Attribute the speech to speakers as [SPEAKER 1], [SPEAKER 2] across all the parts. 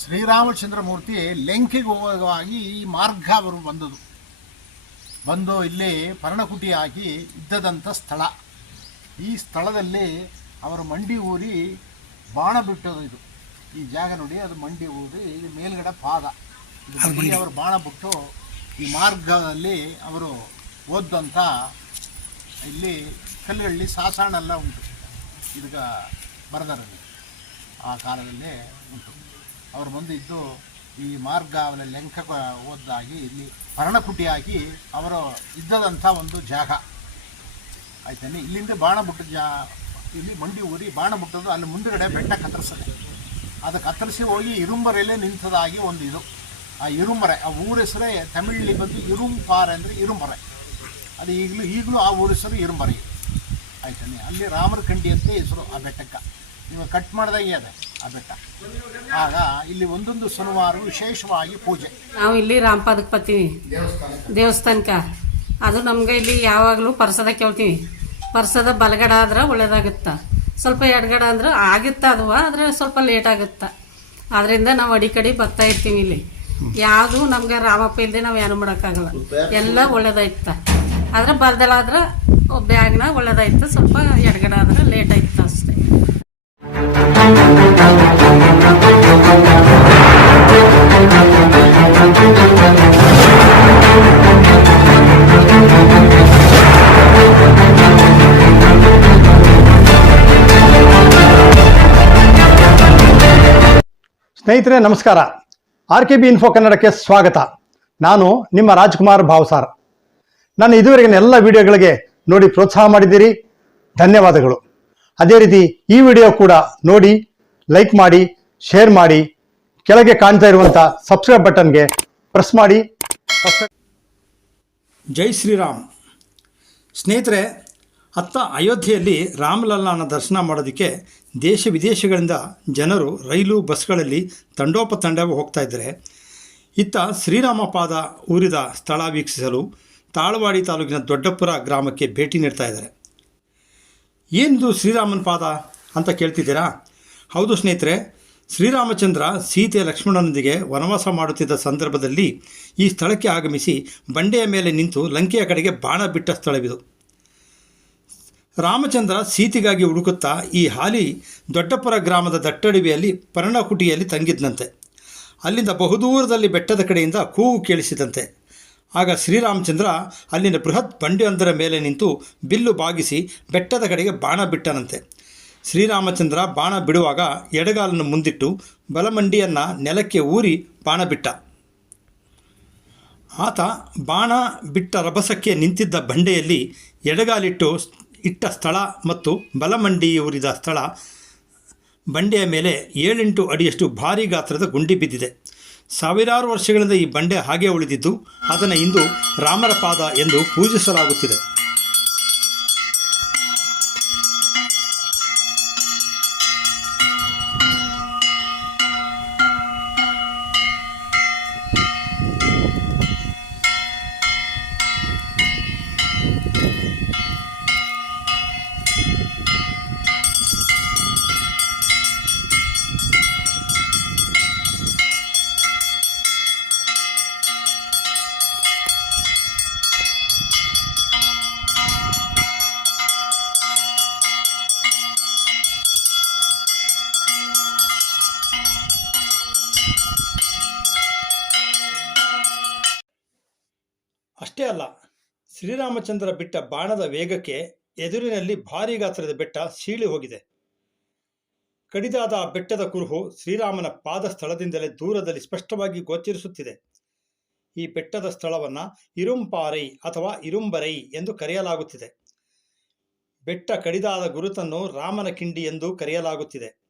[SPEAKER 1] ಶ್ರೀರಾಮಚಂದ್ರ ಮೂರ್ತಿ ಲಂಕೆಗೆ ಹೋಗುವಾಗಿ ಈ ಮಾರ್ಗ ಅವರು ಬಂದದು. ಬಂದು ಇಲ್ಲಿ ಪರ್ಣಕುಟಿಯಾಗಿ ಇದ್ದದಂಥ ಸ್ಥಳ. ಈ ಸ್ಥಳದಲ್ಲಿ ಅವರು ಮಂಡಿ ಊರಿ ಬಾಣ ಬಿಟ್ಟದು ಇದು. ಈ ಜಾಗ ನೋಡಿ ಅದು ಮಂಡಿ ಊರಿ ಇದು ಮೇಲ್ಗಡೆ ಪಾದ. ಇದು ಅವರು ಬಾಣ ಬಿಟ್ಟು ಈ ಮಾರ್ಗದಲ್ಲಿ ಅವರು ಓದ್ದಂಥ ಇಲ್ಲಿ ಕಲ್ಲುಗಳಲ್ಲಿ ಸಾಸಾಣ ಎಲ್ಲ ಉಂಟು. ಇದಕ್ಕೆ ಬರದರಲ್ಲಿ ಆ ಕಾಲದಲ್ಲಿ ಉಂಟು. ಅವರು ಬಂದಿದ್ದು ಈ ಮಾರ್ಗ ಅವರ ಲೆಂಕ ಓದ್ದಾಗಿ ಇಲ್ಲಿ ಪರ್ಣಕುಟಿಯಾಗಿ ಅವರು ಇದ್ದದಂಥ ಒಂದು ಜಾಗ. ಆಯ್ತಾನೆ ಇಲ್ಲಿಂದ ಬಾಣ ಬಿಟ್ಟ ಜಾ, ಇಲ್ಲಿ ಮಂಡಿ ಊರಿ ಬಾಣ ಮುಟ್ಟೋದು ಅಲ್ಲಿ ಮುಂದುಗಡೆ ಬೆಟ್ಟ ಕತ್ತರಿಸದೆ ಅದು ಕತ್ತರಿಸಿ ಹೋಗಿ ಇರುಂಬರೆಯಲ್ಲೇ ನಿಂತದಾಗಿ ಒಂದು ಇದು. ಆ ಇರುಂಬರೆ ಆ ಊರ ಹೆಸರೇ ತಮಿಳಲ್ಲಿ ಬಂದು ಇರುಂಪಾರೆ ಅಂದರೆ ಇರುಂಬರೆ ಅದು ಈಗಲೂ ಈಗಲೂ ಆ ಊರ ಹೆಸರು ಇರುಂಬರೆ ಆಯ್ತಾನೆ ಅಲ್ಲಿ ರಾಮರ ಕಂಡಿ ಅಂತ ಹೆಸರು ಆ ಬೆಟ್ಟಕ್ಕೆ. ನೀವು ಕಟ್ ಮಾಡಿದಾಗೆ ಅದ, ಆ ಬೆಟ್ಟ. ಆಗ ಇಲ್ಲಿ ಒಂದೊಂದು ಸೋಮವಾರ ವಿಶೇಷವಾಗಿ ಪೂಜೆ.
[SPEAKER 2] ನಾವು ಇಲ್ಲಿ ರಾಮಪಾದಕ್ಕೆ ಬರ್ತೀವಿ. ದೇವಸ್ಥಾನಕ್ಕೆ. ಅದು ನಮ್ಗೆ ಇಲ್ಲಿ ಯಾವಾಗಲೂ ಪರ್ಸದ ಕೇಳ್ತೀವಿ. ಪರ್ಸದ ಬಲಗಡ ಆದ್ರೆ ಒಳ್ಳೇದಾಗುತ್ತ. ಸ್ವಲ್ಪ ಎಡಗಡ ಅಂದ್ರೆ ಆಗುತ್ತ ಅದು ಆದರೆ ಸ್ವಲ್ಪ ಲೇಟ್ ಆಗುತ್ತ. ಅದರಿಂದ ನಾವು ಅಡಿಕಡಿ ಬರ್ತಾ ಇರ್ತೀವಿ ಇಲ್ಲಿ. ಯಾವುದು ನಮ್ಗೆ ರಾಮಪ್ಪ ಇಲ್ಲದೆ ನಾವು ಏನು ಮಾಡೋಕ್ಕಾಗಲ್ಲ. ಎಲ್ಲ ಒಳ್ಳೇದಾಯ್ತ. ಆದ್ರೆ ಬಲ್ದಲಾದ್ರೆ ಬ್ಯಾಗ್ನ ಒಳ್ಳೇದಾಯ್ತು. ಸ್ವಲ್ಪ ಎಡಗಡ ಆದ್ರೆ ಲೇಟ್ ಆಯ್ತು ಅಷ್ಟೇ.
[SPEAKER 3] ಸ್ನೇಹಿತರೆ, ನಮಸ್ಕಾರ. ಆರ್ ಕೆ ಬಿ ಇನ್ಫೋ ಕನ್ನಡಕ್ಕೆ ಸ್ವಾಗತ. ನಾನು ನಿಮ್ಮ ರಾಜ್ಕುಮಾರ್ ಭಾವ್ಸಾರ್. ನಾನು ಇದುವರೆಗಿನ ಎಲ್ಲ ವಿಡಿಯೋಗಳಿಗೆ ನೋಡಿ ಪ್ರೋತ್ಸಾಹ ಮಾಡಿದ್ದೀರಿ. ಧನ್ಯವಾದಗಳು. ಅದೇ ರೀತಿ ಈ ವಿಡಿಯೋ ಕೂಡ ನೋಡಿ, ಲೈಕ್ ಮಾಡಿ, ಶೇರ್ ಮಾಡಿ, ಕೆಳಗೆ ಕಾಣ್ತಾ ಇರುವಂಥ ಸಬ್ಸ್ಕ್ರೈಬ್ ಬಟನ್ಗೆ ಪ್ರೆಸ್ ಮಾಡಿ.
[SPEAKER 4] ಜೈ ಶ್ರೀರಾಮ್. ಸ್ನೇಹಿತರೆ, ಅತ್ತ ಅಯೋಧ್ಯೆಯಲ್ಲಿ ರಾಮಲಲ್ಲಾನ ದರ್ಶನ ಮಾಡೋದಕ್ಕೆ ದೇಶ ವಿದೇಶಗಳಿಂದ ಜನರು ರೈಲು, ಬಸ್ಗಳಲ್ಲಿ ತಂಡೋಪತಂಡ ಹೋಗ್ತಾ ಇದ್ದರೆ. ಇತ್ತ ಶ್ರೀರಾಮಪಾದ ಊರಿದ ಸ್ಥಳ ವೀಕ್ಷಿಸಲು ತಾಳವಾಡಿ ತಾಲೂಕಿನ ದೊಡ್ಡಪುರ ಗ್ರಾಮಕ್ಕೆ ಭೇಟಿ ನೀಡ್ತಾ ಇದ್ದಾರೆ. ಏನಿದು ಶ್ರೀರಾಮನ ಪಾದ ಅಂತ ಕೇಳ್ತಿದ್ದೀರಾ? ಹೌದು ಸ್ನೇಹಿತರೆ, ಶ್ರೀರಾಮಚಂದ್ರ ಸೀತೆ ಲಕ್ಷ್ಮಣನೊಂದಿಗೆ ವನವಾಸ ಮಾಡುತ್ತಿದ್ದ ಸಂದರ್ಭದಲ್ಲಿ ಈ ಸ್ಥಳಕ್ಕೆ ಆಗಮಿಸಿ ಬಂಡೆಯ ಮೇಲೆ ನಿಂತು ಲಂಕೆಯ ಕಡೆಗೆ ಬಾಣ ಬಿಟ್ಟ ಸ್ಥಳವಿದು. ರಾಮಚಂದ್ರ ಸೀತೆಗಾಗಿ ಹುಡುಕುತ್ತಾ ಈ ಹಾಲಿ ದೊಡ್ಡಪುರ ಗ್ರಾಮದ ದಟ್ಟಡವಿಯಲ್ಲಿ ಪರ್ಣಕುಟಿಯಲ್ಲಿ ತಂಗಿದ್ದಂತೆ ಅಲ್ಲಿಂದ ಬಹುದೂರದಲ್ಲಿ ಬೆಟ್ಟದ ಕಡೆಯಿಂದ ಕೂಗು ಕೇಳಿಸಿದಂತೆ. ಆಗ ಶ್ರೀರಾಮಚಂದ್ರ ಅಲ್ಲಿನ ಬೃಹತ್ ಬಂಡೆಯೊಂದರ ಮೇಲೆ ನಿಂತು ಬಿಲ್ಲು ಬಾಗಿಸಿ ಬೆಟ್ಟದ ಕಡೆಗೆ ಬಾಣ ಬಿಟ್ಟನಂತೆ. ಶ್ರೀರಾಮಚಂದ್ರ ಬಾಣ ಬಿಡುವಾಗ ಎಡಗಾಲನ್ನು ಮುಂದಿಟ್ಟು ಬಲಮಂಡಿಯನ್ನು ನೆಲಕ್ಕೆ ಊರಿ ಬಾಣ ಬಿಟ್ಟ. ಆತ ಬಾಣ ಬಿಟ್ಟ ರಭಸಕ್ಕೆ ನಿಂತಿದ್ದ ಬಂಡೆಯಲ್ಲಿ ಎಡಗಾಲಿಟ್ಟು ಇಟ್ಟ ಸ್ಥಳ ಮತ್ತು ಬಲಮಂಡಿ ಉರಿದ ಸ್ಥಳ ಬಂಡೆಯ ಮೇಲೆ ಏಳೆಂಟು ಅಡಿಯಷ್ಟು ಭಾರಿ ಗಾತ್ರದ ಗುಂಡಿ ಬಿದ್ದಿದೆ. ಸಾವಿರಾರು ವರ್ಷಗಳಿಂದ ಈ ಬಂಡೆ ಹಾಗೆ ಉಳಿದಿದ್ದು, ಅದನ್ನು ಇಂದು ರಾಮರ ಪಾದ ಎಂದು ಪೂಜಿಸಲಾಗುತ್ತಿದೆ. ಶ್ರೀರಾಮಚಂದ್ರ ಬಿಟ್ಟ ಬಾಣದ ವೇಗಕ್ಕೆ ಎದುರಿನಲ್ಲಿ ಭಾರೀ ಗಾತ್ರದ ಬೆಟ್ಟ ಸೀಳಿ ಹೋಗಿದೆ. ಕಡಿದಾದ ಆ ಬೆಟ್ಟದ ಕುರುಹು ಶ್ರೀರಾಮನ ಪಾದ ಸ್ಥಳದಿಂದಲೇ ದೂರದಲ್ಲಿ ಸ್ಪಷ್ಟವಾಗಿ ಗೋಚರಿಸುತ್ತಿದೆ. ಈ ಬೆಟ್ಟದ ಸ್ಥಳವನ್ನು ಇರುಂಪಾರೈ ಅಥವಾ ಇರುಂಬರೈ ಎಂದು ಕರೆಯಲಾಗುತ್ತಿದೆ. ಬೆಟ್ಟ ಕಡಿದಾದ ಗುರುತನ್ನು ರಾಮನ ಕಿಂಡಿ ಎಂದು ಕರೆಯಲಾಗುತ್ತಿದೆ.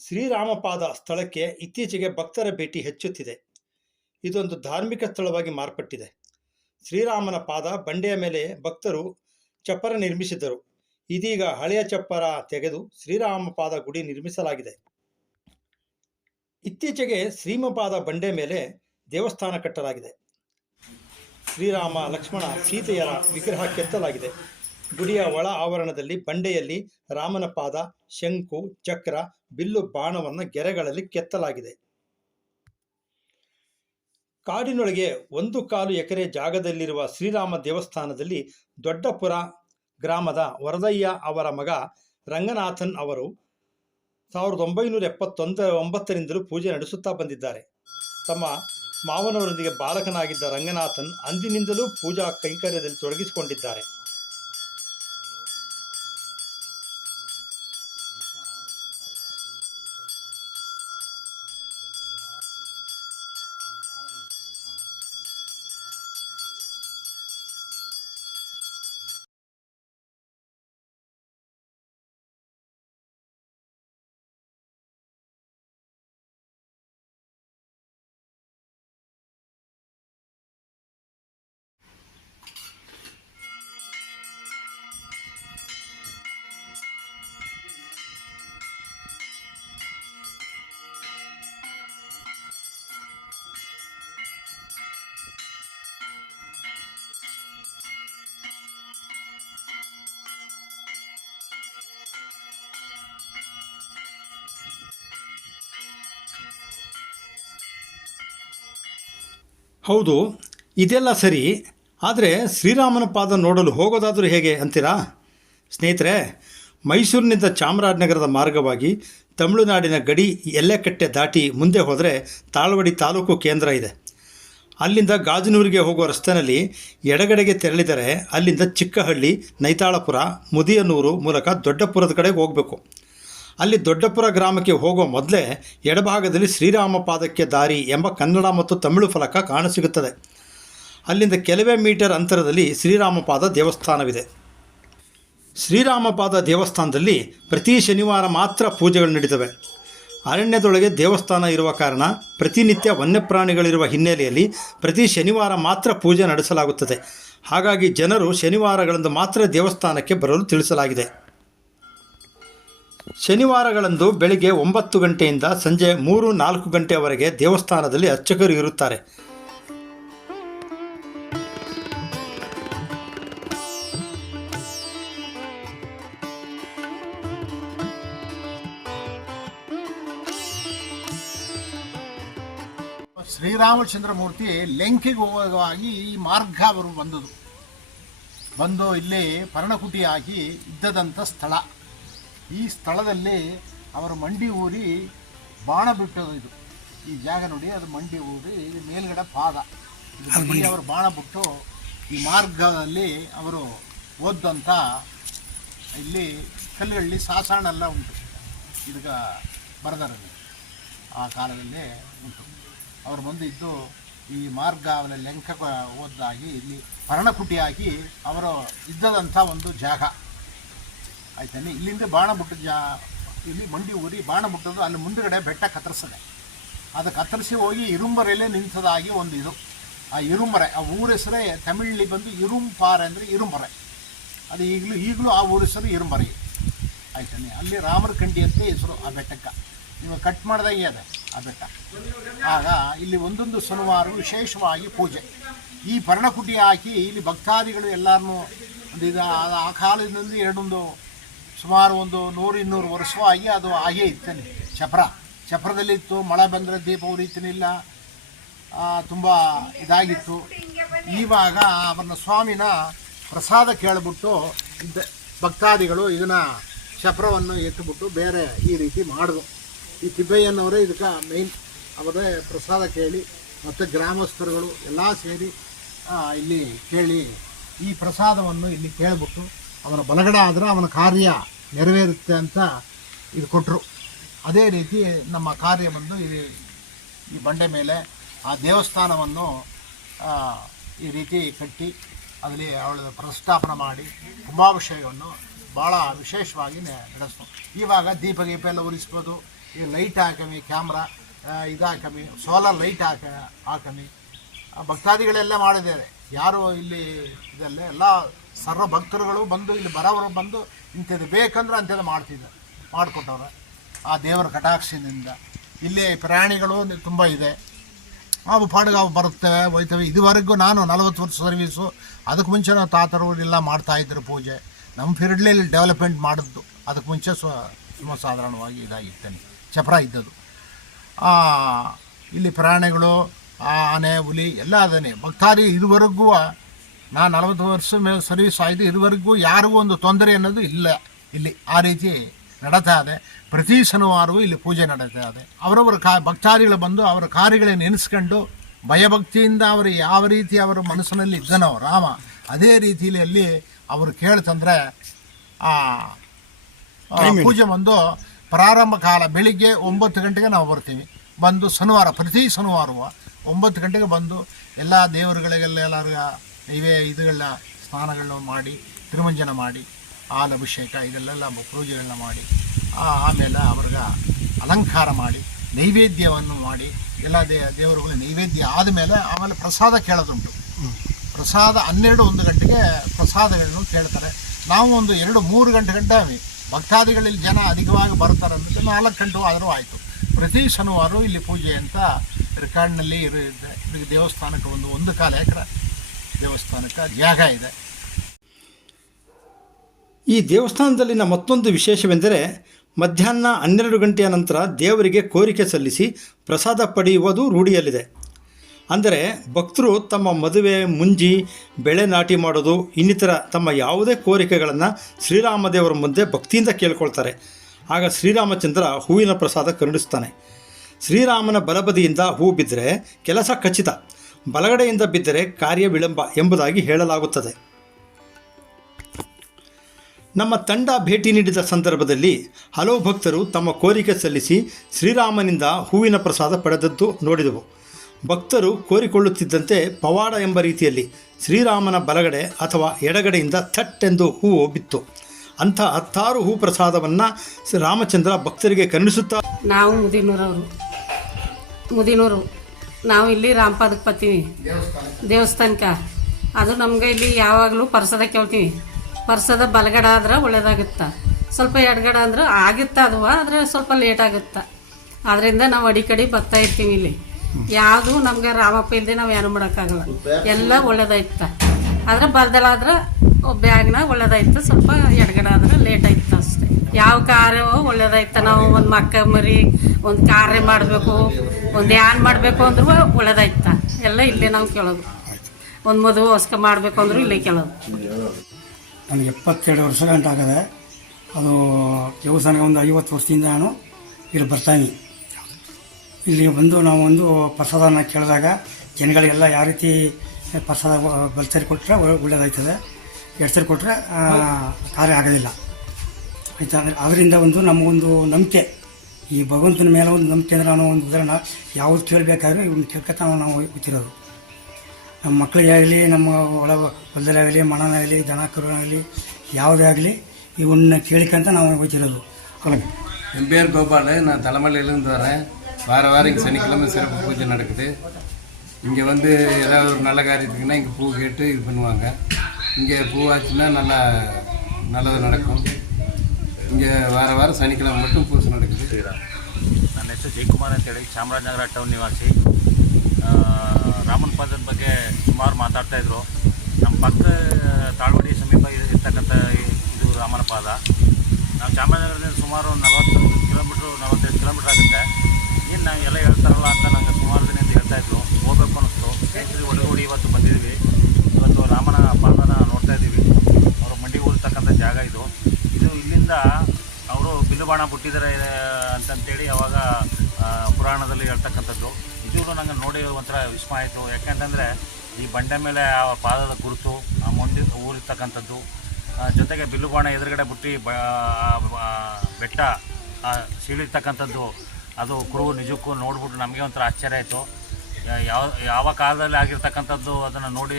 [SPEAKER 4] ಶ್ರೀರಾಮಪಾದ ಸ್ಥಳಕ್ಕೆ ಇತ್ತೀಚೆಗೆ ಭಕ್ತರ ಭೇಟಿ ಹೆಚ್ಚುತ್ತಿದೆ. ಇದೊಂದು ಧಾರ್ಮಿಕ ಸ್ಥಳವಾಗಿ ಮಾರ್ಪಟ್ಟಿದೆ. ಶ್ರೀರಾಮನ ಪಾದ ಬಂಡೆಯ ಮೇಲೆ ಭಕ್ತರು ಚಪ್ಪರ ನಿರ್ಮಿಸಿದ್ದರು. ಇದೀಗ ಹಳೆಯ ಚಪ್ಪರ ತೆಗೆದು ಶ್ರೀರಾಮ ಪಾದ ಗುಡಿ ನಿರ್ಮಿಸಲಾಗಿದೆ. ಇತ್ತೀಚೆಗೆ ಶ್ರೀಮಪಾದ ಬಂಡೆ ಮೇಲೆ ದೇವಸ್ಥಾನ ಕಟ್ಟಲಾಗಿದೆ. ಶ್ರೀರಾಮ, ಲಕ್ಷ್ಮಣ, ಸೀತೆಯರ ವಿಗ್ರಹ ಕೆತ್ತಲಾಗಿದೆ. ಗುಡಿಯ ಒಳ ಆವರಣದಲ್ಲಿ ಬಂಡೆಯಲ್ಲಿ ರಾಮನ ಪಾದ, ಶಂಕು, ಚಕ್ರ, ಬಿಲ್ಲು, ಬಾಣವನ್ನು ಗೆರೆಗಳಲ್ಲಿ ಕೆತ್ತಲಾಗಿದೆ. ಕಾಡಿನೊಳಗೆ ಒಂದು ಕಾಲು ಎಕರೆ ಜಾಗದಲ್ಲಿರುವ ಶ್ರೀರಾಮ ದೇವಸ್ಥಾನದಲ್ಲಿ ದೊಡ್ಡಪುರ ಗ್ರಾಮದ ವರದಯ್ಯ ಅವರ ಮಗ ರಂಗನಾಥನ್ ಅವರು ಸಾವಿರದ ಒಂಬೈನೂರ ಎಪ್ಪತ್ತೊಂದ ಒಂಬತ್ತರಿಂದಲೂ ಪೂಜೆ ನಡೆಸುತ್ತಾ ಬಂದಿದ್ದಾರೆ. ತಮ್ಮ ಮಾವನವರೊಂದಿಗೆ ಬಾಲಕನಾಗಿದ್ದ ರಂಗನಾಥನ್ ಅಂದಿನಿಂದಲೂ ಪೂಜಾ ಕೈಂಕರ್ಯದಲ್ಲಿ ತೊಡಗಿಸಿಕೊಂಡಿದ್ದಾರೆ. ಹೌದು, ಇದೆಲ್ಲ ಸರಿ, ಆದರೆ ಶ್ರೀರಾಮನ ಪಾದ ನೋಡಲು ಹೋಗೋದಾದರೂ ಹೇಗೆ ಅಂತೀರಾ? ಸ್ನೇಹಿತರೆ, ಮೈಸೂರಿನಿಂದ ಚಾಮರಾಜನಗರದ ಮಾರ್ಗವಾಗಿ ತಮಿಳುನಾಡಿನ ಗಡಿ ಎಲ್ಲೆಕಟ್ಟೆ ದಾಟಿ ಮುಂದೆ ಹೋದರೆ ತಾಳ್ವಡಿ ತಾಲೂಕು ಕೇಂದ್ರ ಇದೆ. ಅಲ್ಲಿಂದ ಗಾಜನೂರಿಗೆ ಹೋಗುವ ರಸ್ತೆಯಲ್ಲಿ ಎಡಗಡೆಗೆ ತೆರಳಿದರೆ ಅಲ್ಲಿಂದ ಚಿಕ್ಕಹಳ್ಳಿ, ನೈತಾಳಪುರ, ಮುದಿಯನೂರು ಮೂಲಕ ದೊಡ್ಡಪುರದ ಕಡೆಗೆ ಹೋಗಬೇಕು. ಅಲ್ಲಿ ದೊಡ್ಡಪುರ ಗ್ರಾಮಕ್ಕೆ ಹೋಗುವ ಮೊದಲೇ ಎಡಭಾಗದಲ್ಲಿ ಶ್ರೀರಾಮ ಪಾದಕ್ಕೆ ದಾರಿ ಎಂಬ ಕನ್ನಡ ಮತ್ತು ತಮಿಳು ಫಲಕ ಕಾಣಸಿಗುತ್ತದೆ ಅಲ್ಲಿಂದ ಕೆಲವೇ ಮೀಟರ್ ಅಂತರದಲ್ಲಿ ಶ್ರೀರಾಮಪಾದ ದೇವಸ್ಥಾನವಿದೆ. ಶ್ರೀರಾಮಪಾದ ದೇವಸ್ಥಾನದಲ್ಲಿ ಪ್ರತಿ ಶನಿವಾರ ಮಾತ್ರ ಪೂಜೆಗಳು ನಡೀತವೆ. ಅರಣ್ಯದೊಳಗೆ ದೇವಸ್ಥಾನ ಇರುವ ಕಾರಣ ಪ್ರತಿನಿತ್ಯ ವನ್ಯಪ್ರಾಣಿಗಳಿರುವ ಹಿನ್ನೆಲೆಯಲ್ಲಿ ಪ್ರತಿ ಶನಿವಾರ ಮಾತ್ರ ಪೂಜೆ ನಡೆಸಲಾಗುತ್ತದೆ. ಹಾಗಾಗಿ ಜನರು ಶನಿವಾರಗಳಂದು ಮಾತ್ರ ದೇವಸ್ಥಾನಕ್ಕೆ ಬರಲು ತಿಳಿಸಲಾಗಿದೆ. ಶನಿವಾರಗಳಂದು ಬೆಳಿಗ್ಗೆ ಒಂಬತ್ತು ಗಂಟೆಯಿಂದ ಸಂಜೆ ಮೂರು ನಾಲ್ಕು ಗಂಟೆಯವರೆಗೆ ದೇವಸ್ಥಾನದಲ್ಲಿ ಅರ್ಚಕರು ಇರುತ್ತಾರೆ.
[SPEAKER 1] ಶ್ರೀರಾಮಚಂದ್ರ ಮೂರ್ತಿ ಲೆಂಕಿಗೆ ಹೋಗುವಾಗಿ ಈ ಮಾರ್ಗ ಅವರು ಬಂದದು ಬಂದು ಇಲ್ಲಿ ಪರ್ಣಕುಟಿಯಾಗಿ ಇದ್ದದಂಥ ಸ್ಥಳ. ಈ ಸ್ಥಳದಲ್ಲಿ ಅವರು ಮಂಡಿ ಊರಿ ಬಾಣ ಬಿಟ್ಟದು ಇದು. ಈ ಜಾಗ ನೋಡಿ ಅದು ಮಂಡಿ ಊರಿ ಇದು ಮೇಲ್ಗಡೆ ಪಾದ. ಇದು ಮಂಡಿ ಅವರು ಬಾಣ ಬಿಟ್ಟು ಈ ಮಾರ್ಗದಲ್ಲಿ ಅವರು ಓದ್ದಂಥ ಇಲ್ಲಿ ಕಲ್ಲುಗಳಲ್ಲಿ ಸಾಸಣ ಉಂಟು. ಇದಕ್ಕೆ ಬರದಾರಲ್ಲಿ ಆ ಕಾಲದಲ್ಲಿ ಉಂಟು. ಅವರು ಮುಂದೆ ಇದ್ದು ಈ ಮಾರ್ಗ ಲೆಂಕ ಓದ್ದಾಗಿ ಇಲ್ಲಿ ಪರ್ಣಕುಟಿಯಾಗಿ ಅವರು ಇದ್ದದಂಥ ಒಂದು ಜಾಗ. ಆಯ್ತಾನೆ? ಇಲ್ಲಿಂದ ಬಾಣ ಮುಟ್ಟದ ಜಾ, ಇಲ್ಲಿ ಮಂಡಿ ಊರಿ ಬಾಣ ಬಿಟ್ಟದ್ದು ಅಲ್ಲಿ ಮುಂದುಗಡೆ ಬೆಟ್ಟ ಕತ್ತರಿಸದೆ ಅದು ಕತ್ತರಿಸಿ ಹೋಗಿ ಇರುಂಬರೆಯಲ್ಲೇ ನಿಂತದಾಗಿ ಒಂದು ಇದು. ಆ ಇರುಂಬರೆ ಆ ಊರ ಹೆಸರೇ ತಮಿಳಲ್ಲಿ ಬಂದು ಇರುಂಪಾರೆ ಅಂದರೆ ಇರುಂಬರೆ ಅದು ಈಗಲೂ ಈಗಲೂ ಆ ಊರ ಹೆಸರು ಇರುಂಬರೆ ಆಯ್ತಾನೆ? ಅಲ್ಲಿ ರಾಮರ ಕಂಡಿ ಅಂತ ಹೆಸರು ಆ ಬೆಟ್ಟಕ್ಕೆ. ನೀವು ಕಟ್ ಮಾಡಿದಾಗೆ ಅದೇ ಆ ಬೆಟ್ಟ. ಆಗ ಇಲ್ಲಿ ಒಂದೊಂದು ಸೋಮವಾರ ವಿಶೇಷವಾಗಿ ಪೂಜೆ. ಈ ಪರ್ಣಕುಟಿ ಹಾಕಿ ಇಲ್ಲಿ ಭಕ್ತಾದಿಗಳು ಎಲ್ಲರನ್ನೂ ಒಂದು ಇದು, ಆ ಕಾಲದಿಂದ ಎರಡೊಂದು ಸುಮಾರು ಒಂದು ನೂರು ಇನ್ನೂರು ವರ್ಷವಾಗಿ ಅದು ಹಾಗೇ ಇತ್ತಲ್ಲಿ ಚಪ್ರ. ಚಪ್ರದಲ್ಲಿತ್ತು ಮಳೆ ಬಂದರೆ ದೀಪ ಉರಿತನಿಲ್ಲ ತುಂಬ ಇದಾಗಿತ್ತು. ಇವಾಗ ಅವನ ಸ್ವಾಮಿನ ಪ್ರಸಾದ ಕೇಳಿಬಿಟ್ಟು ಇದ್ದ ಭಕ್ತಾದಿಗಳು ಇದನ್ನು ಚಪ್ರವನ್ನು ಎತ್ತುಬಿಟ್ಟು ಬೇರೆ ಈ ರೀತಿ ಮಾಡಿದ್ರು. ಈ ತಿಬ್ಬಯ್ಯನವರೇ ಇದಕ್ಕೆ ಮೇನ್ ಅವರೇ ಪ್ರಸಾದ ಕೇಳಿ, ಮತ್ತು ಗ್ರಾಮಸ್ಥರುಗಳು ಎಲ್ಲ ಸೇರಿ ಇಲ್ಲಿ ಕೇಳಿ ಈ ಪ್ರಸಾದವನ್ನು ಇಲ್ಲಿ ಕೇಳಿಬಿಟ್ಟು ಅವನ ಬಲಗಡೆ ಆದರೆ ಅವನ ಕಾರ್ಯ ನೆರವೇರುತ್ತೆ ಅಂತ ಇದು ಕೊಟ್ಟರು ಅದೇ ರೀತಿ ನಮ್ಮ ಕಾರ್ಯ ಬಂದು ಈ ಈ ಬಂಡೆ ಮೇಲೆ ಆ ದೇವಸ್ಥಾನವನ್ನು ಈ ರೀತಿ ಕಟ್ಟಿ ಅದರಲ್ಲಿ ಅವಳ ಪ್ರತಿಷ್ಠಾಪನೆ ಮಾಡಿ ಕುಂಭಾಭಿಷೇಕವನ್ನು ಭಾಳ ವಿಶೇಷವಾಗಿ ನಡೆಸ್ತು. ಇವಾಗ ದೀಪ ದೀಪ ಎಲ್ಲ ಉರಿಸ್ಬೋದು, ಈ ಲೈಟ್ ಹಾಕಮಿ, ಕ್ಯಾಮ್ರಾ ಇದು ಹಾಕಮಿ ಸೋಲಾರ್ ಲೈಟ್ ಹಾಕ, ಹಾಕಮಿ. ಭಕ್ತಾದಿಗಳೆಲ್ಲ ಮಾಡಿದ್ದಾರೆ. ಯಾರು ಇಲ್ಲಿ ಇದಲ್ಲ ಎಲ್ಲ ಸರ್ವ ಭಕ್ತರುಗಳು ಬಂದು, ಇಲ್ಲಿ ಬರೋರು ಬಂದು ಇಂಥದ್ದು ಬೇಕಂದ್ರೆ ಅಂಥದ್ದು ಮಾಡ್ತಿದ್ದೆ ಮಾಡಿಕೊಟ್ಟವ್ರೆ. ಆ ದೇವರ ಕಟಾಕ್ಷದಿಂದ ಇಲ್ಲಿ ಪ್ರಾಣಿಗಳು ತುಂಬ ಇದೆ. ಅವು ಪಾಡಿಗೆ ಅವು ಬರುತ್ತವೆ ಹೋಯ್ತವೆ. ಇದುವರೆಗೂ ನಾನು ನಲವತ್ತು ವರ್ಷ ಸರ್ವೀಸು ಅದಕ್ಕೆ ಮುಂಚೆ ನಾವು ತಾತರು ಮಾಡ್ತಾಯಿದ್ರು ಪೂಜೆ. ನಮ್ಮ ಫಿರಡ್ಲಲ್ಲಿ ಡೆವಲಪ್ಮೆಂಟ್ ಮಾಡಿದ್ದು. ಅದಕ್ಕೆ ಮುಂಚೆ ಸ್ವ ಸುಮ ಸಾಧಾರಣವಾಗಿ ಇದಾಗಿರ್ತೇನೆ ಚಪ್ರ ಇದ್ದದ್ದು. ಇಲ್ಲಿ ಪ್ರಾಣಿಗಳು ಆನೆ ಹುಲಿ ಎಲ್ಲ ಅದನ್ನೇ. ಭಕ್ತಾದಿ ಇದುವರೆಗೂ ನಾನು ನಲವತ್ತು ವರ್ಷ ಮೇಲೆ ಸರ್ವಿಸ್ ಆಯಿತು ಇದುವರೆಗೂ ಯಾರಿಗೂ ಒಂದು ತೊಂದರೆ ಅನ್ನೋದು ಇಲ್ಲ. ಇಲ್ಲಿ ಆ ರೀತಿ ನಡೀತಾ ಇದೆ. ಪ್ರತಿ ಶನಿವಾರವೂ ಇಲ್ಲಿ ಪೂಜೆ ನಡೀತಾ ಇದೆ. ಅವರವರ ಕಾ ಭಕ್ತಾದಿಗಳು ಬಂದು ಅವರ ಕಾರ್ಯಗಳನ್ನು ನೆನೆಸ್ಕೊಂಡು ಭಯಭಕ್ತಿಯಿಂದ ಅವರು ಯಾವ ರೀತಿ ಅವರ ಮನಸ್ಸಿನಲ್ಲಿ ಇದ್ದನೋ ರಾಮ ಅದೇ ರೀತಿಯಲ್ಲಿ ಅಲ್ಲಿ ಅವರು ಕೇಳ್ತಂದ್ರೆ ಆ ಆ, ಪೂಜೆ ಬಂದು ಪ್ರಾರಂಭ ಕಾಲ ಬೆಳಿಗ್ಗೆ ಒಂಬತ್ತು ಗಂಟೆಗೆ ನಾವು ಬರ್ತೀವಿ. ಬಂದು ಶನಿವಾರ ಪ್ರತಿ ಶನಿವಾರವ ಒಂಬತ್ತು ಗಂಟೆಗೆ ಬಂದು ಎಲ್ಲ ದೇವರುಗಳಿಗೆಲ್ಲ ಎಲ್ಲರಿಗ ಇವೇ ಇದುಗಳನ್ನ ಸ್ನಾನಗಳನ್ನ ಮಾಡಿ, ತಿರುಮಂಜನ ಮಾಡಿ, ಹಾಲು ಅಭಿಷೇಕ, ಇದೆಲ್ಲ ಪೂಜೆಗಳನ್ನ ಮಾಡಿ ಆಮೇಲೆ ಅವ್ರಿಗೆ ಅಲಂಕಾರ ಮಾಡಿ, ನೈವೇದ್ಯವನ್ನು ಮಾಡಿ, ಎಲ್ಲ ದೇ ದೇವರುಗಳ ನೈವೇದ್ಯ ಆದಮೇಲೆ ಆಮೇಲೆ ಪ್ರಸಾದ ಕೇಳೋದುಂಟು. ಪ್ರಸಾದ ಹನ್ನೆರಡು ಒಂದು ಗಂಟೆಗೆ ಪ್ರಸಾದಗಳನ್ನು ಕೇಳ್ತಾರೆ. ನಾವು ಒಂದು ಎರಡು ಮೂರು ಗಂಟೆ ಗಂಟೆ ಭಕ್ತಾದಿಗಳಲ್ಲಿ ಜನ ಅಧಿಕವಾಗಿ ಬರ್ತಾರೆ ಅಂತ ನಾಲ್ಕು ಗಂಟೆ ಆದರೂ ಆಯಿತು. ಪ್ರತಿ ಶನಿವಾರ ಇಲ್ಲಿ ಪೂಜೆ ಅಂತ ರೆಕಾರ್ಡ್ನಲ್ಲಿ ಇರು ದೇವಸ್ಥಾನಕ್ಕೆ ಒಂದು ಒಂದು ಕಾಲ ಎಕರೆ ದೇವಸ್ಥಾನಕ್ಕೆ ಜಾಗ ಇದೆ.
[SPEAKER 4] ಈ ದೇವಸ್ಥಾನದಲ್ಲಿನ ಮತ್ತೊಂದು ವಿಶೇಷವೆಂದರೆ ಮಧ್ಯಾಹ್ನ ಹನ್ನೆರಡು ಗಂಟೆಯ ನಂತರ ದೇವರಿಗೆ ಕೋರಿಕೆ ಸಲ್ಲಿಸಿ ಪ್ರಸಾದ ಪಡೆಯುವುದು ರೂಢಿಯಲ್ಲಿದೆ. ಅಂದರೆ ಭಕ್ತರು ತಮ್ಮ ಮದುವೆ, ಮುಂಜಿ, ಬೆಳೆ ನಾಟಿ ಮಾಡೋದು, ಇನ್ನಿತರ ತಮ್ಮ ಯಾವುದೇ ಕೋರಿಕೆಗಳನ್ನು ಶ್ರೀರಾಮದೇವರ ಮುಂದೆ ಭಕ್ತಿಯಿಂದ ಕೇಳ್ಕೊಳ್ತಾರೆ. ಆಗ ಶ್ರೀರಾಮಚಂದ್ರ ಹೂವಿನ ಪ್ರಸಾದ ಕರುಣಿಸ್ತಾನೆ ಶ್ರೀರಾಮನ ಬಲಬದಿಯಿಂದ ಹೂ ಬಿದ್ದರೆ ಕೆಲಸ ಖಚಿತ, ಬಲಗಡೆಯಿಂದ ಬಿದ್ದರೆ ಕಾರ್ಯ ವಿಳಂಬ ಎಂಬುದಾಗಿ ಹೇಳಲಾಗುತ್ತದೆ. ನಮ್ಮ ತಂಡ ಭೇಟಿ ನೀಡಿದ ಸಂದರ್ಭದಲ್ಲಿ ಹಲವು ಭಕ್ತರು ತಮ್ಮ ಕೋರಿಕೆ ಸಲ್ಲಿಸಿ ಶ್ರೀರಾಮನಿಂದ ಹೂವಿನ ಪ್ರಸಾದ ಪಡೆದದ್ದು ನೋಡಿದೆವು. ಭಕ್ತರು ಕೋರಿಕೊಳ್ಳುತ್ತಿದ್ದಂತೆ ಪವಾಡ ಎಂಬ ರೀತಿಯಲ್ಲಿ ಶ್ರೀರಾಮನ ಬಲಗಡೆ ಅಥವಾ ಎಡಗಡೆಯಿಂದ ಥಟ್ ಎಂದು ಹೂವು ಬಿತ್ತು ಅಂಥ ಹತ್ತಾರು ಹೂ ಪ್ರಸಾದವನ್ನು ರಾಮಚಂದ್ರ ಭಕ್ತರಿಗೆ ಕರುಣಿಸುತ್ತಾ
[SPEAKER 2] ನಾವು ಮುದಿನೂರು. ನಾವು ಇಲ್ಲಿ ರಾಮಪಾದಕ್ಕೆ ಬರ್ತೀವಿ. ದೇವಸ್ಥಾನಕ್ಕೆ. ಅದು ನಮ್ಗೆ ಇಲ್ಲಿ ಯಾವಾಗಲೂ ಪರ್ಸದ ಕೇಳ್ತೀವಿ. ಪರ್ಸದ ಬಲಗಡ ಆದ್ರೆ ಒಳ್ಳೇದಾಗುತ್ತ. ಸ್ವಲ್ಪ ಎಡಗಡ ಅಂದ್ರೆ ಆಗುತ್ತೆ ಅದು ಆದರೆ ಸ್ವಲ್ಪ ಲೇಟ್ ಆಗುತ್ತೆ. ಅದರಿಂದ ನಾವು ಅಡಿ ಕಡೆ ಬರ್ತಾ ಇರ್ತೀವಿ ಇಲ್ಲಿ. ಯಾವುದು ನಮ್ಗೆ ರಾಮಪ್ಪ ಇಲ್ಲದೆ ನಾವು ಏನು ಮಾಡೋಕ್ಕಾಗಲ್ಲ. ಎಲ್ಲ ಒಳ್ಳೇದಾಯ್ತ. ಆದ್ರೆ ಬಲ್ದಲಾದ್ರೆ ಬ್ಯಾಗ್ನಾಗ ಒಳ್ಳೇದಾಯ್ತು. ಸ್ವಲ್ಪ ಎಡಗಡ ಆದ್ರೆ ಲೇಟ್ ಆಯ್ತು. ಯಾವ ಕಾರ್ಯ ಒಳ್ಳೇದಾಯ್ತು. ನಾವು ಒಂದು ಮಕ್ಕ ಮರಿ, ಒಂದು ಕಾರ್ಯ ಮಾಡಬೇಕು, ಒಂದು ಯಾನ್ ಮಾಡಬೇಕು ಅಂದ್ರೂ ಒಳ್ಳೇದಾಯ್ತ. ಎಲ್ಲ ಇಲ್ಲೇ ನಾವು ಕೇಳೋದು. ಒಂದು ಮದುವೆ ಹೊಸ್ಕ ಮಾಡಬೇಕು ಅಂದ್ರೂ ಇಲ್ಲೇ ಕೇಳೋದು.
[SPEAKER 5] ನನಗೆ ಎಪ್ಪತ್ತೆರಡು ವರ್ಷ ಗಂಟ ಆಗದೆ, ಅದು ದೇವಸ್ಥಾನಕ್ಕೆ ಒಂದು ಐವತ್ತು ವರ್ಷದಿಂದ ನಾನು ಇಲ್ಲಿ ಬರ್ತಾಯಿನಿ ಇಲ್ಲಿ ಬಂದು ನಾವು ಒಂದು ಪ್ರಸಾದನ ಕೇಳಿದಾಗ ಜನಗಳಿಗೆಲ್ಲ ಯಾವ ರೀತಿ ಪ್ರಸಾದ ಬಲ್ಸರಿ ಕೊಟ್ಟರೆ ಒಳ್ಳೇದಾಯ್ತದೆ. ಎಡ್ಸರಿ ಸರಿ ಕೊಟ್ಟರೆ ಕಾರ್ಯ ಆಗೋದಿಲ್ಲ. ಆಯ್ತಾ ಅಂದರೆ ಅದರಿಂದ ಒಂದು ನಮಗೊಂದು ನಂಬಿಕೆ ಈ ಭಗವಂತನ ಮೇಲೆ ಒಂದು ನಂಬಿಕೆ ಅಂದ್ರೆ ನಾವು ಒಂದು ಉದಾಹರಣೆ ಯಾವ್ದು ಕೇಳಬೇಕಾದ್ರೂ ಇವ್ನ ಕೇಳ್ಕೊತಾ ನಾವು ಗೊತ್ತಿರೋದು ನಮ್ಮ ಮಕ್ಕಳಿಗೆ ಆಗಲಿ ನಮ್ಮ ಒಳ ಹೊಲದಲ್ಲಾಗಲಿ ಮಣನಾಗಲಿ ದನ ಕರುನಾಗಲಿ ಯಾವುದೇ ಆಗಲಿ ಇವನ್ನ ಕೇಳಿಕಂತ ನಾವು ಹೋಗ್ತಿರೋದು ಅಲ್ಲ
[SPEAKER 6] என் பேர் கோபால் நான் தலைமலையிலேருந்து வரேன் வார வாரம் இங்கே சனிக்கிழமை சிறப்பு பூஜை நடக்குது இங்கே வந்து ஏதாவது ஒரு நல்ல காரியத்துக்குன்னா இங்கே பூ கேட்டு இது பண்ணுவாங்க இங்கே பூவாச்சுன்னா நல்லா நல்லது நடக்கும் இங்கே வார வாரம் சனிக்கிழமை மட்டும் பூஜை நடக்குது
[SPEAKER 7] ನನ್ನ ಹೆಸರು ಜಯಕುಮಾರ್ ಅಂತೇಳಿ ಚಾಮರಾಜನಗರ ಟೌನ್ ನಿವಾಸಿ ಆ, ರಾಮನ್ ಪಾದದ ಬಗ್ಗೆ ಸುಮಾರು ಮಾತಾಡ್ತಾ ಇದ್ರು ನಮ್ಮ ಪಕ್ಕ ತಾಳ್ವಡಿ ಸಮೀಪ ಇರ್- ಇರ್ತಕ್ಕಂಥ ಈ- ಇದು ರಾಮನ ಪಾದ ನಾವು ಚಾಮರಾಜನಗರದಿಂದ ಸುಮಾರು ನಲವತ್ತು ಕಿಲೋಮೀಟ್ರು ನಲವತ್ತೈದು ಕಿಲೋಮೀಟ್ರ್ ಆಗುತ್ತೆ ಏನು ನಾವು ಎಲ್ಲ ಹೇಳ್ತಾರಲ್ಲ ಅಂತ ನಂಗೆ ಸುಮಾರು ದಿನದಿಂದ ಹೇಳ್ತಾ ಇದ್ರು ಹೋಗ್ಬೇಕು ಅನ್ನಿಸ್ತು ಸ್ನೇಹಿತರು ಒಳಗೂಡಿ ಇವತ್ತು ಬಂದಿದ್ದೀವಿ ಇವತ್ತು ರಾಮನ ಪಾದನ ನೋಡ್ತಾ ಇದ್ದೀವಿ ಅವರು ಮಂಡಿ ಊರ್ತಕ್ಕಂಥ ಜಾಗ ಇದು ಇದು ಇಲ್ಲಿಂದ ಅವರು ಬಿಲ್ಲುಬಾಣ ಬಿಟ್ಟಿದ್ದಾರೆ ಅಂತಂತೇಳಿ ಅವಾಗ ಪುರಾಣದಲ್ಲಿ ಹೇಳ್ತಕ್ಕಂಥದ್ದು. ನಿಜವಾಗ್ಲೂ ನಂಗೆ ನೋಡಿ ಒಂಥರ ವಿಸ್ಮ ಆಯಿತು. ಯಾಕೆಂತಂದರೆ ಈ ಬಂಡೆ ಮೇಲೆ ಆ ಪಾದದ ಗುರುತು, ಆ ಮುಂದೆ ಊರಿರ್ತಕ್ಕಂಥದ್ದು ಜೊತೆಗೆ ಬಿಲ್ಲುಬಾಣ ಎದುರುಗಡೆ ಬಿಟ್ಟು ಬ ಬೆಟ್ಟ ಸೀಳಿರ್ತಕ್ಕಂಥದ್ದು, ಅದು ಕುರು ನಿಜಕ್ಕೂ ನೋಡ್ಬಿಟ್ಟು ನಮಗೆ ಒಂಥರ ಆಶ್ಚರ್ಯ ಆಯಿತು. ಯಾವ ಯಾವ ಕಾಲದಲ್ಲಿ ಆಗಿರ್ತಕ್ಕಂಥದ್ದು ಅದನ್ನು ನೋಡಿ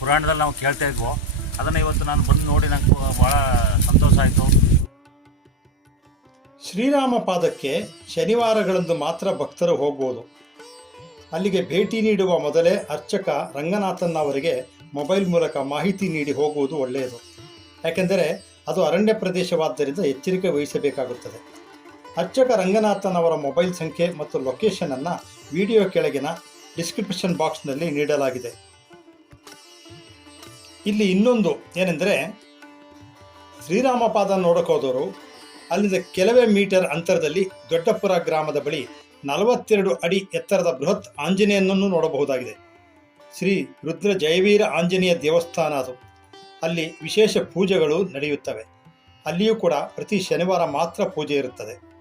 [SPEAKER 7] ಪುರಾಣದಲ್ಲಿ ನಾವು ಕೇಳ್ತಾ ಇದ್ವೋ. ಅದನ್ನು ಇವತ್ತು ನಾನು ಬಂದು ನೋಡಿ ನಂಗೆ ಭಾಳ ಸಂತೋಷ ಆಯಿತು.
[SPEAKER 4] ಶ್ರೀರಾಮ ಪಾದಕ್ಕೆ ಶನಿವಾರಗಳಂದು ಮಾತ್ರ ಭಕ್ತರು ಹೋಗ್ಬೋದು. ಅಲ್ಲಿಗೆ ಭೇಟಿ ನೀಡುವ ಮೊದಲೇ ಅರ್ಚಕ ರಂಗನಾಥನ್ ಅವರಿಗೆ ಮೊಬೈಲ್ ಮೂಲಕ ಮಾಹಿತಿ ನೀಡಿ ಹೋಗುವುದು ಒಳ್ಳೆಯದು. ಯಾಕೆಂದರೆ ಅದು ಅರಣ್ಯ ಪ್ರದೇಶವಾದ್ದರಿಂದ ಎಚ್ಚರಿಕೆ ವಹಿಸಬೇಕಾಗುತ್ತದೆ. ಅರ್ಚಕ ರಂಗನಾಥನ್ ಅವರ ಮೊಬೈಲ್ ಸಂಖ್ಯೆ ಮತ್ತು ಲೊಕೇಶನನ್ನು ವಿಡಿಯೋ ಕೆಳಗಿನ ಡಿಸ್ಕ್ರಿಪ್ಷನ್ ಬಾಕ್ಸ್ನಲ್ಲಿ ನೀಡಲಾಗಿದೆ. ಇಲ್ಲಿ ಇನ್ನೊಂದು ಏನೆಂದರೆ ಶ್ರೀರಾಮಪಾದ ನೋಡಕ್ಕೆ ಹೋದವರು, ಅಲ್ಲಿಂದ ಕೆಲವೇ ಮೀಟರ್ ಅಂತರದಲ್ಲಿ ದೊಡ್ಡಪುರ ಗ್ರಾಮದ ಬಳಿ ನಲವತ್ತೆರಡು ಅಡಿ ಎತ್ತರದ ಬೃಹತ್ ಆಂಜನೇಯನನ್ನು ನೋಡಬಹುದಾಗಿದೆ. ಶ್ರೀ ರುದ್ರ ಜಯವೀರ ಆಂಜನೇಯ ದೇವಸ್ಥಾನ ಅದು. ಅಲ್ಲಿ ವಿಶೇಷ ಪೂಜೆಗಳು ನಡೆಯುತ್ತವೆ. ಅಲ್ಲಿಯೂ ಕೂಡ ಪ್ರತಿ ಶನಿವಾರ ಮಾತ್ರ ಪೂಜೆ ಇರುತ್ತದೆ.